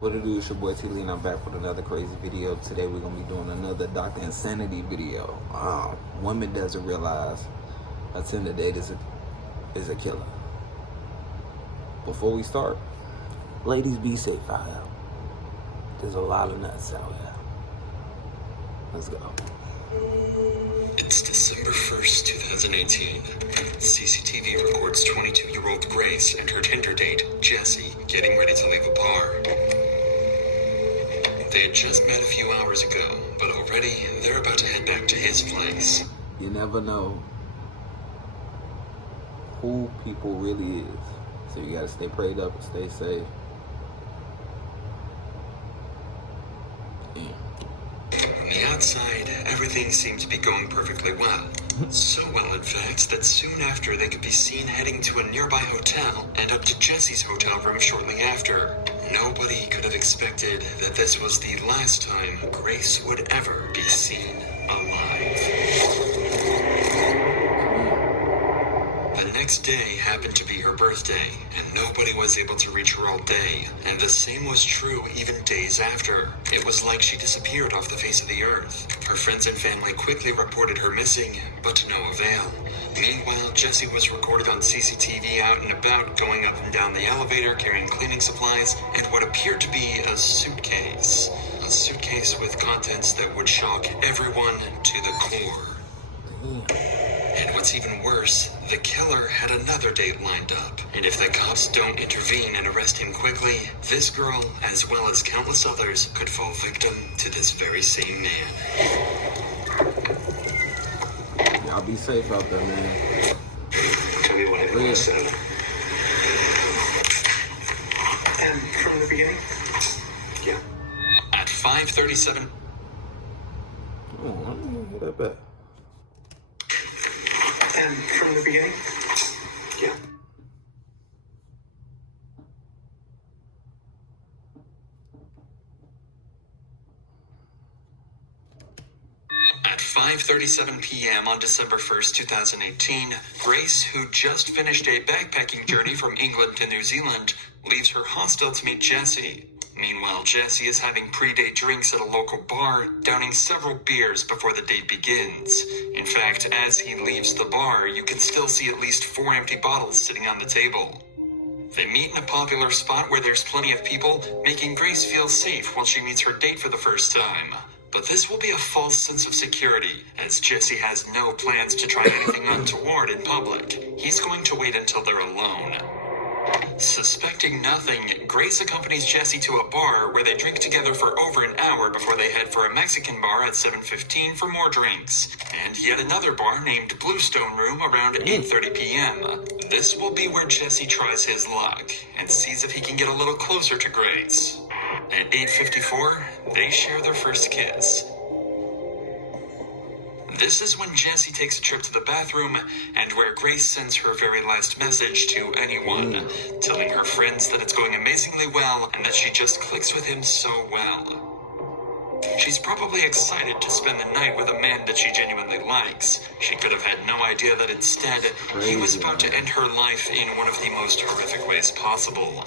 What it do, it's your boy T-Lee, and I'm back with another crazy video. Today we're going to be doing another Dr. Insanity video. Woman doesn't realize a Tinder date is a killer. Before we start, ladies, be safe out here. There's a lot of nuts out here. Let's go. It's December 1st, 2018. CCTV records 22-year-old Grace and her Tinder date, Jesse, getting ready to leave a bar. They had just met a few hours ago, but already they're about to head back to his place. You never know who people really is. So you gotta stay prayed up and stay safe. On the outside, everything seemed to be going perfectly well. So well, in fact, that soon after they could be seen heading to a nearby hotel and up to Jesse's hotel room shortly after. Nobody could have expected that this was the last time Grace would ever be seen alive. The next day happened to be her birthday, and nobody was able to reach her all day, and the same was true even days after. It was like she disappeared off the face of the earth. Her friends and family quickly reported her missing, but to no avail. Meanwhile, Jesse was recorded on CCTV out and about, going up and down the elevator, carrying cleaning supplies, and what appeared to be a suitcase. A suitcase with contents that would shock everyone to the core. And what's even worse, the killer had another date lined up. And if the cops don't intervene and arrest him quickly, this girl, as well as countless others, could fall victim to this very same man. Y'all be safe out there, man. Tell me what everyone said. And from the beginning? Yeah. At 5:37. Oh, I didn't hear that back. And from the beginning? Yeah. At 5:37 p.m. on December 1st, 2018, Grace, who just finished a backpacking journey from England to New Zealand, leaves her hostel to meet Jesse. Meanwhile, Jesse is having pre-date drinks at a local bar, downing several beers before the date begins. In fact, as he leaves the bar, you can still see at least 4 empty bottles sitting on the table. They meet in a popular spot where there's plenty of people, making Grace feel safe while she meets her date for the first time. But this will be a false sense of security, as Jesse has no plans to try anything untoward in public. He's going to wait until they're alone. Suspecting nothing, Grace accompanies Jesse to a bar where they drink together for over an hour before they head for a Mexican bar at 7:15 for more drinks. And yet another bar named Bluestone Room around 8:30 p.m. This will be where Jesse tries his luck and sees if he can get a little closer to Grace. At 8:54, they share their first kiss. This is when Jesse takes a trip to the bathroom and where Grace sends her very last message to anyone, telling her friends that it's going amazingly well and that she just clicks with him so well. She's probably excited to spend the night with a man that she genuinely likes. She could have had no idea that instead, he was about to end her life in one of the most horrific ways possible.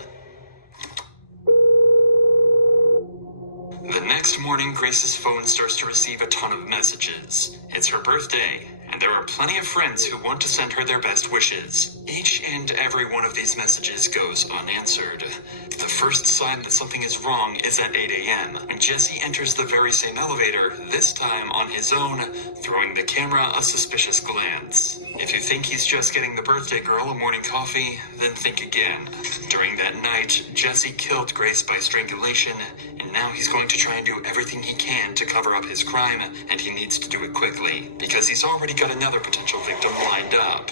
The next morning, Grace's phone starts to receive a ton of messages. It's her birthday, and there are plenty of friends who want to send her their best wishes. Each and every one of these messages goes unanswered. The first sign that something is wrong is at 8 a.m., and Jesse enters the very same elevator, this time on his own, throwing the camera a suspicious glance. If you think he's just getting the birthday girl a morning coffee, then think again. During that night, Jesse killed Grace by strangulation, and now he's going to try and do everything he can to cover up his crime, and he needs to do it quickly, because he's already got another potential victim lined up.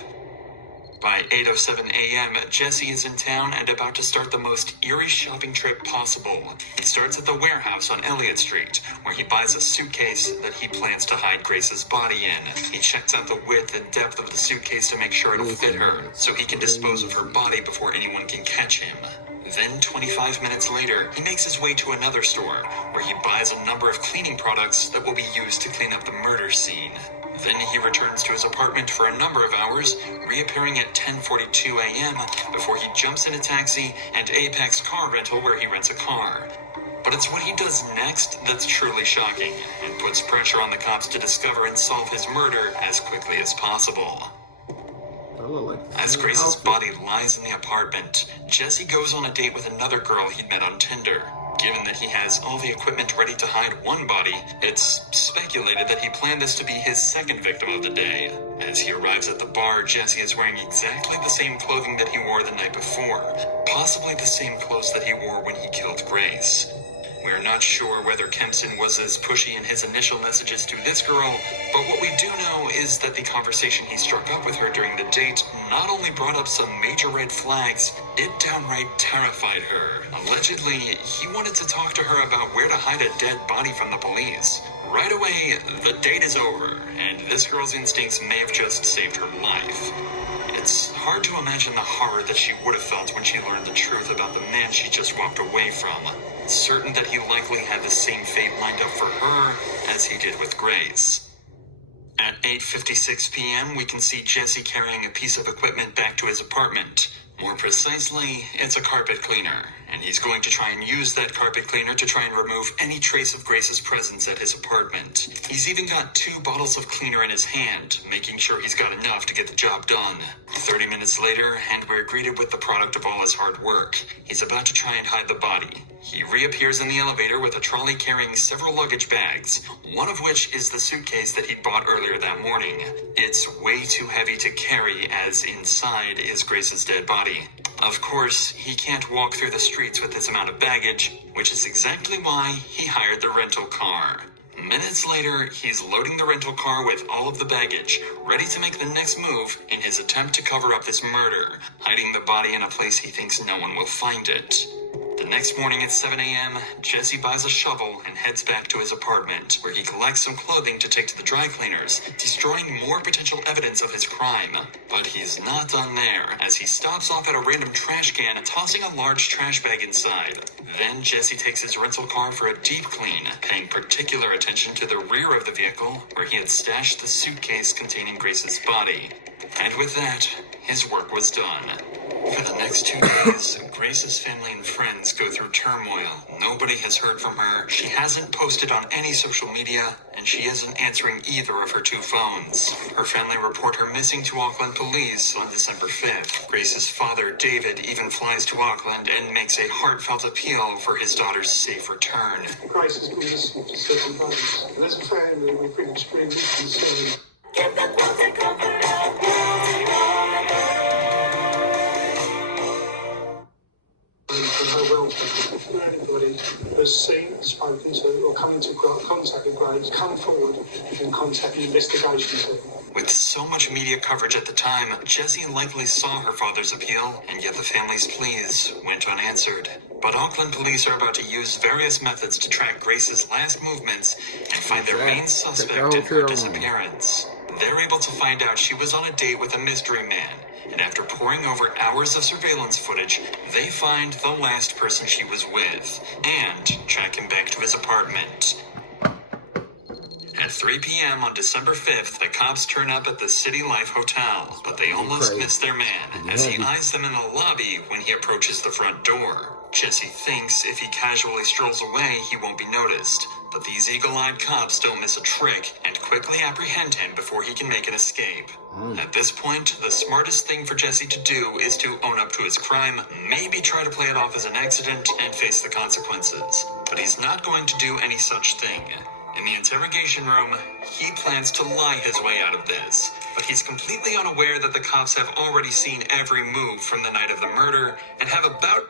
By 8:07 a.m., Jesse is in town and about to start the most eerie shopping trip possible. He starts at the warehouse on Elliott Street, where he buys a suitcase that he plans to hide Grace's body in. He checks out the width and depth of the suitcase to make sure it'll fit her, so he can dispose of her body before anyone can catch him. Then 25 minutes later, he makes his way to another store, where he buys a number of cleaning products that will be used to clean up the murder scene. Then he returns to his apartment for a number of hours, reappearing at 10:42 a.m. before he jumps in a taxi and Apex Car Rental where he rents a car. But it's what he does next that's truly shocking, and puts pressure on the cops to discover and solve his murder as quickly as possible. As Grace's body lies in the apartment, Jesse goes on a date with another girl he'd met on Tinder. Given that he has all the equipment ready to hide one body, it's speculated that he planned this to be his second victim of the day. As he arrives at the bar, Jesse is wearing exactly the same clothing that he wore the night before, possibly the same clothes that he wore when he killed Grace. We are not sure whether Kempson was as pushy in his initial messages to this girl, but what we do know is that the conversation he struck up with her during the date not only brought up some major red flags, it downright terrified her. Allegedly, he wanted to talk to her about where to hide a dead body from the police. Right away, the date is over, and this girl's instincts may have just saved her life. It's hard to imagine the horror that she would have felt when she learned the truth about the man she just walked away from, certain that he likely had the same fate lined up for her as he did with Grace. At 8:56 p.m., we can see Jesse carrying a piece of equipment back to his apartment. More precisely, it's a carpet cleaner, and he's going to try and use that carpet cleaner to try and remove any trace of Grace's presence at his apartment. He's even got 2 bottles of cleaner in his hand, making sure he's got enough to get the job done. 30 minutes later, and we're greeted with the product of all his hard work. He's about to try and hide the body. He reappears in the elevator with a trolley carrying several luggage bags, one of which is the suitcase that he'd bought earlier that morning. It's way too heavy to carry, as inside is Grace's dead body. Of course, he can't walk through the streets with this amount of baggage, which is exactly why he hired the rental car. Minutes later, he's loading the rental car with all of the baggage, ready to make the next move in his attempt to cover up this murder, hiding the body in a place he thinks no one will find it. The next morning at 7 a.m., Jesse buys a shovel and heads back to his apartment, where he collects some clothing to take to the dry cleaners, destroying more potential evidence of his crime. But he's not done there, as he stops off at a random trash can, tossing a large trash bag inside. Then Jesse takes his rental car for a deep clean, paying particular attention to the rear of the vehicle, where he had stashed the suitcase containing Grace's body. And with that, his work was done. For the next 2 days, Grace's family and friends go through turmoil. Nobody has heard from her, she hasn't posted on any social media, and she isn't answering either of her 2 phones. Her family report her missing to Auckland police on December 5th. Grace's father, David, even flies to Auckland and makes a heartfelt appeal for his daughter's safe return. Grace has been missing for 7 months, and as a family, we've been extremely concerned. Get the closet comfort out. For her welfare, anybody has seen, spoken to, or come into contact with Grace, come forward and contact the investigation team. With so much media coverage at the time, Jesse likely saw her father's appeal, and yet the family's pleas went unanswered. But Auckland police are about to use various methods to track Grace's last movements and find their main suspect in her disappearance. They're able to find out she was on a date with a mystery man, and after poring over hours of surveillance footage, they find the last person she was with, and track him back to his apartment. At 3 p.m. on December 5th, the cops turn up at the City Life Hotel, but they almost miss their man, as he eyes them in the lobby when he approaches the front door. Jesse thinks if he casually strolls away, he won't be noticed, but these eagle-eyed cops don't miss a trick and quickly apprehend him before he can make an escape. At this point, the smartest thing for Jesse to do is to own up to his crime, maybe try to play it off as an accident and face the consequences. But he's not going to do any such thing. In the interrogation room, he plans to lie his way out of this, but he's completely unaware that the cops have already seen every move from the night of the murder and have about...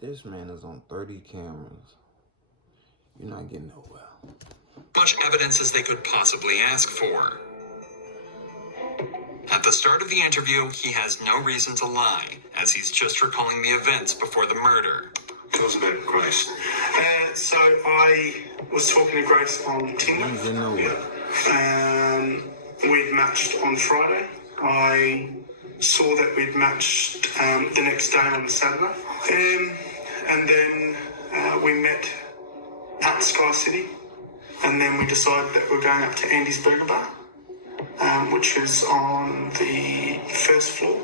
This man is on 30 cameras. You're not getting nowhere. much evidence as they could possibly ask for. At the start of the interview, he has no reason to lie, as he's just recalling the events before the murder. Tell us about Grace. So I was talking to Grace on Tinder. We'd matched on Friday. I saw that we'd matched the next day on the Saturday. And then we met at Sky City. And then we decided that we were going up to Andy's Burger Bar, which is on the first floor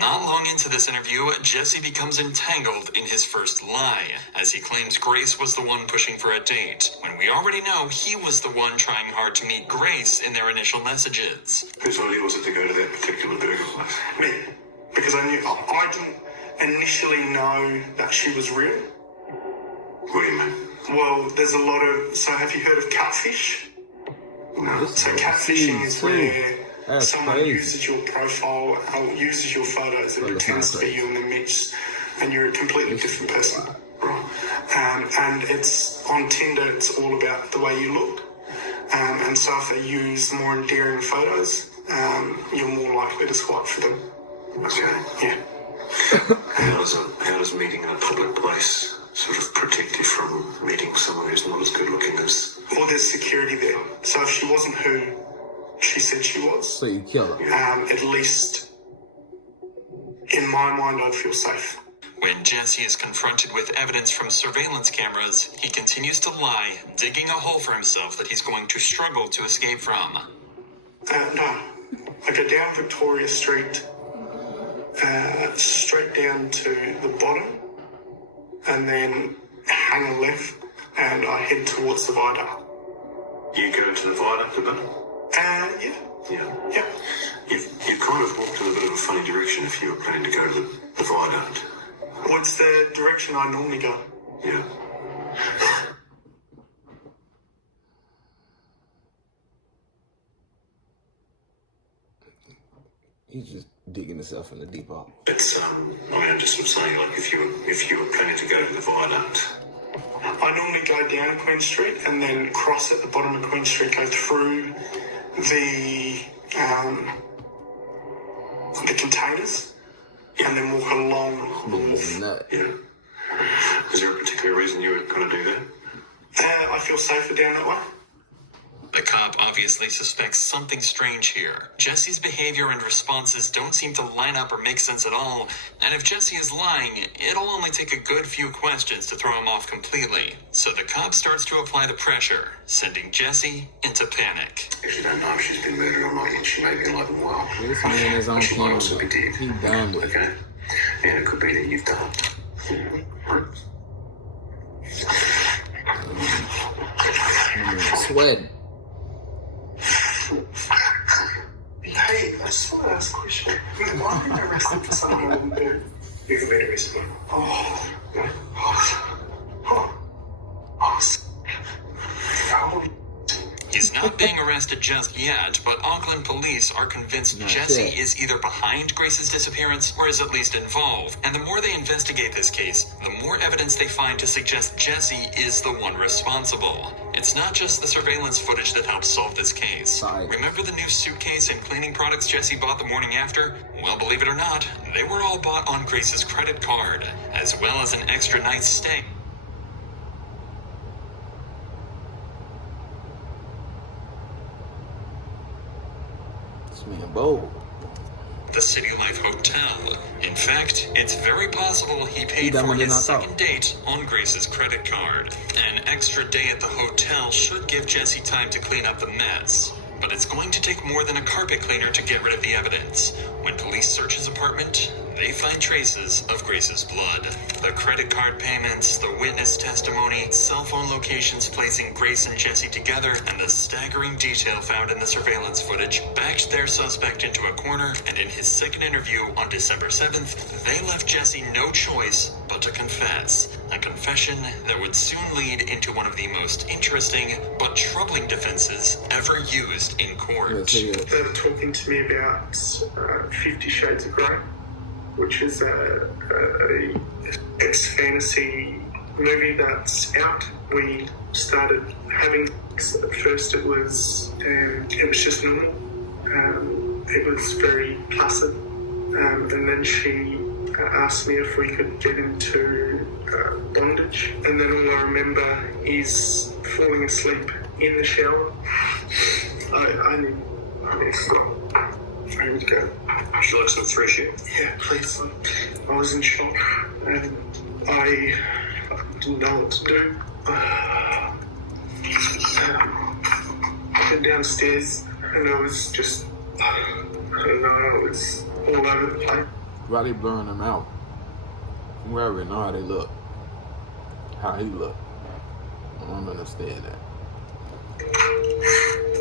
Not long into this interview, Jesse becomes entangled in his first lie, as he claims Grace was the one pushing for a date, when we already know he was the one trying hard to meet Grace in their initial messages. Whose idea was it to go to that particular burger place? Me. Because I didn't initially know that she was real. What do you mean? Well, there's a lot of... So have you heard of catfish? No. So catfishing is where someone uses your profile, uses your photos and pretends to be you in the midst, and you're a completely different person. Right. And it's on Tinder, it's all about the way you look. And so if they use more endearing photos, you're more likely to swipe for them. Okay. Yeah. How does meeting in a public place sort of protect you from meeting someone who's not as good looking as... Well, there's security there. So if she wasn't who she said she was... So you kill her. At least, in my mind, I'd feel safe. When Jesse is confronted with evidence from surveillance cameras, he continues to lie, digging a hole for himself that he's going to struggle to escape from. No. I go down Victoria Street, straight down to the bottom, and then hang a left, and I head towards the viaduct. You go to the viaduct a bit? Yeah. Yeah. You've kind of walked in a bit of a funny direction if you were planning to go to the viaduct. What's the direction I normally go? Yeah. He's just digging himself in the deep hole. It's, I'm just saying, like, if you were planning to go to the viaduct. I normally go down Queen Street and then cross at the bottom of Queen Street, go through the containers, and then walk along. Yeah. Is there a particular reason you were going to do that? I feel safer down that way. The cop obviously suspects something strange here. Jesse's behavior and responses don't seem to line up or make sense at all, and if Jesse is lying, it'll only take a good few questions to throw him off completely. So the cop starts to apply the pressure, sending Jesse into panic. If you don't know if she's been murdered or not, and she may be alive and well. This man is on camera. Also be dead. He done it. Okay. And it could be that you've done it. Sweating. Hey, I just want to ask a question. Why have you arrested for something I didn't do? You can be arrested. He's not being arrested just yet, but Auckland police are convinced Jesse is either behind Grace's disappearance or is at least involved. And the more they investigate this case, the more evidence they find to suggest Jesse is the one responsible. It's not just the surveillance footage that helps solve this case. Remember the new suitcase and cleaning products Jesse bought the morning after? Well, believe it or not, they were all bought on Grace's credit card, as well as an extra night's stay. Man, bold. The City Life Hotel. In fact, it's very possible he paid for his second date on Grace's credit card. An extra day at the hotel should give Jesse time to clean up the mess. But it's going to take more than a carpet cleaner to get rid of the evidence. When police search his apartment, they find traces of Grace's blood. The credit card payments, the witness testimony, cell phone locations placing Grace and Jesse together, and the staggering detail found in the surveillance footage backed their suspect into a corner, and in his second interview on December 7th, they left Jesse no choice but to confess. A confession that would soon lead into one of the most interesting but troubling defenses ever used in court. They were talking to me about 50 Shades of Grey, which is a ex-fantasy movie that's out. We started having sex. At first it was just normal. It was very placid. And then she asked me if we could get into bondage. And then all I remember is falling asleep in the shower. I need to stop. For him to go. She looks so thrashy. Yeah, please. I was in shock and I didn't know what to do. I went downstairs and I was just, I don't know, I was all over the place. Why they blurring them out? We already know how they look. How he look. I don't understand that.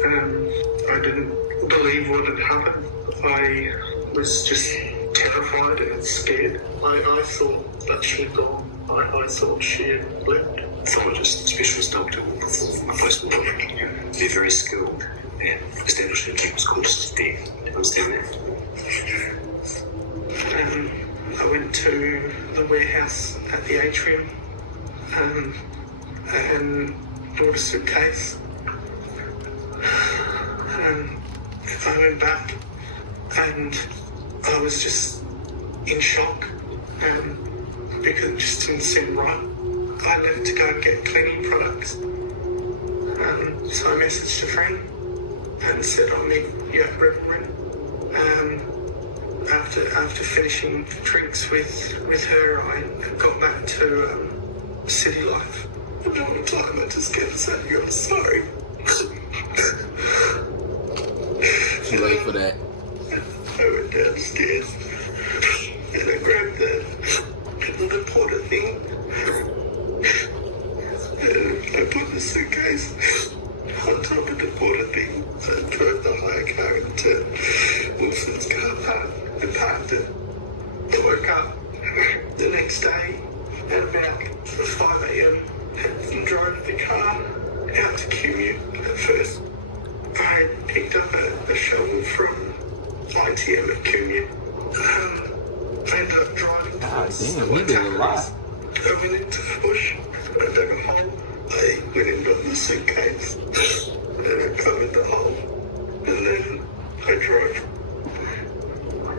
I didn't believe what had happened. I was just terrified and scared. I thought that she'd gone. I thought she had left. Pathologist, specialist doctor will perform a post-mortem. They're very skilled in establishing people's causes of death. Do you understand that? I went to the warehouse at the atrium and bought a suitcase. I went back and I was just in shock because it just didn't seem right. I left to go and get cleaning products. So I messaged a friend and said I'll meet you at Reverend. After finishing drinks with her, I got back to city life. And all the time I just kept saying, I'm sorry. Too late for that. I went downstairs and I grabbed the porter thing and I put the suitcase on top of the porter thing. So I drove the hire car into Wilson's car park and parked it. I woke up the next day at about 5 a.m. and drove the car out to commute. At first, I picked up a shovel from ITM at commute. I ended up driving towards damn, we did a lot. I went into the bush, I dug a hole, I went and got the suitcase, and then I covered the hole, and then I drove.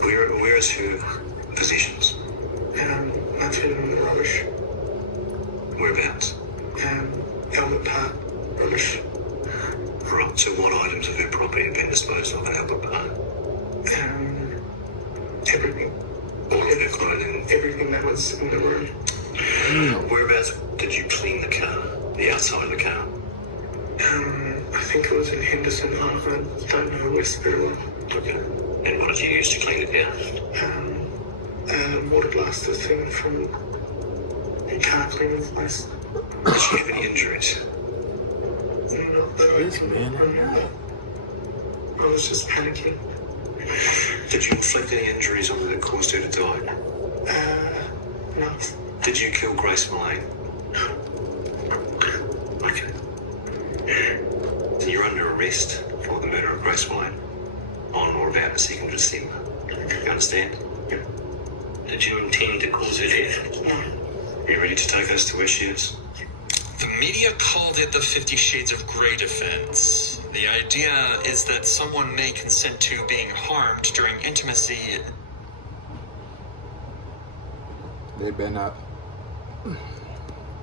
Where is her possessions? I threw them in the rubbish. Whereabouts? Albert Park, rubbish. Right, so what items of her property have been disposed of in Albert Park? Everything. All of her clothing? Everything that was in the room. Whereabouts did you clean the car? The outside of the car? I think it was in Henderson Harbour. I don't know where Spirit. Okay. And what did you use to clean it down? Water blaster thing from a car cleaning place. Did she have any injuries? Not that I can remember. I was just panicking. Did you inflict any injuries on her that caused her to die? No. Did you kill Grace Mullane? Okay. Then you're under arrest for the murder of Grace Mullane on or about the 2nd of December. You understand? Yep. Did you intend to cause her death? No. Are you ready to take us to where she is? The media called it the 50 Shades of Grey defense. The idea is that someone may consent to being harmed during intimacy. They better not.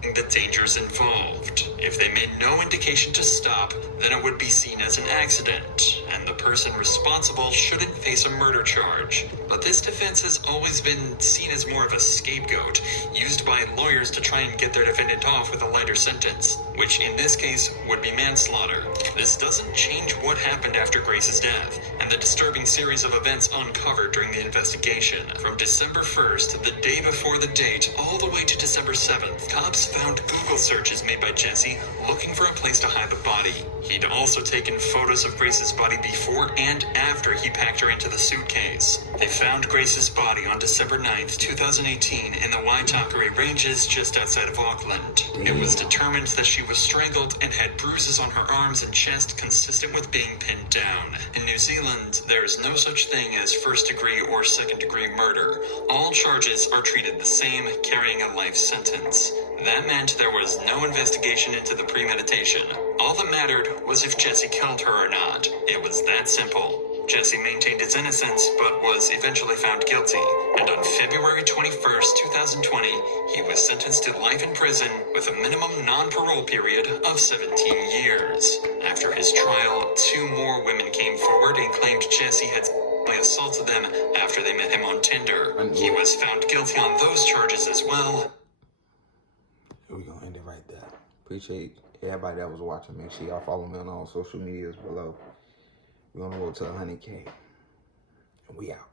The dangers involved. If they made no indication to stop, then it would be seen as an accident, and the person responsible shouldn't face a murder charge. But this defense has always been seen as more of a scapegoat, used by lawyers to try and get their defendant off with a lighter sentence, which in this case would be manslaughter. This doesn't change what happened after Grace's death, and the disturbing series of events uncovered during the investigation. From December 1st, the day before the date, all the way to December 7th, cops found Google searches made by Jesse looking for a place to hide the body. He'd also taken photos of Grace's body before and after he packed her into the suitcase. They found Grace's body on December 9th, 2018 in the Waitakere Ranges just outside of Auckland. It was determined that she was strangled and had bruises on her arms and chest consistent with being pinned down. In New Zealand, there is no such thing as first-degree or second-degree murder. All charges are treated the same, carrying a life sentence. That meant there was no investigation into the premeditation. All that mattered was if Jesse killed her or not. It was that simple. Jesse maintained his innocence, but was eventually found guilty. And on February 21st, 2020, he was sentenced to life in prison with a minimum non-parole period of 17 years. After his trial, 2 more women came forward and claimed Jesse had assaulted them after they met him on Tinder. He was found guilty on those charges as well. We're going to end it right there. Appreciate everybody that was watching. Make sure y'all follow me on all social medias below. We're going to go to 100K. And we out.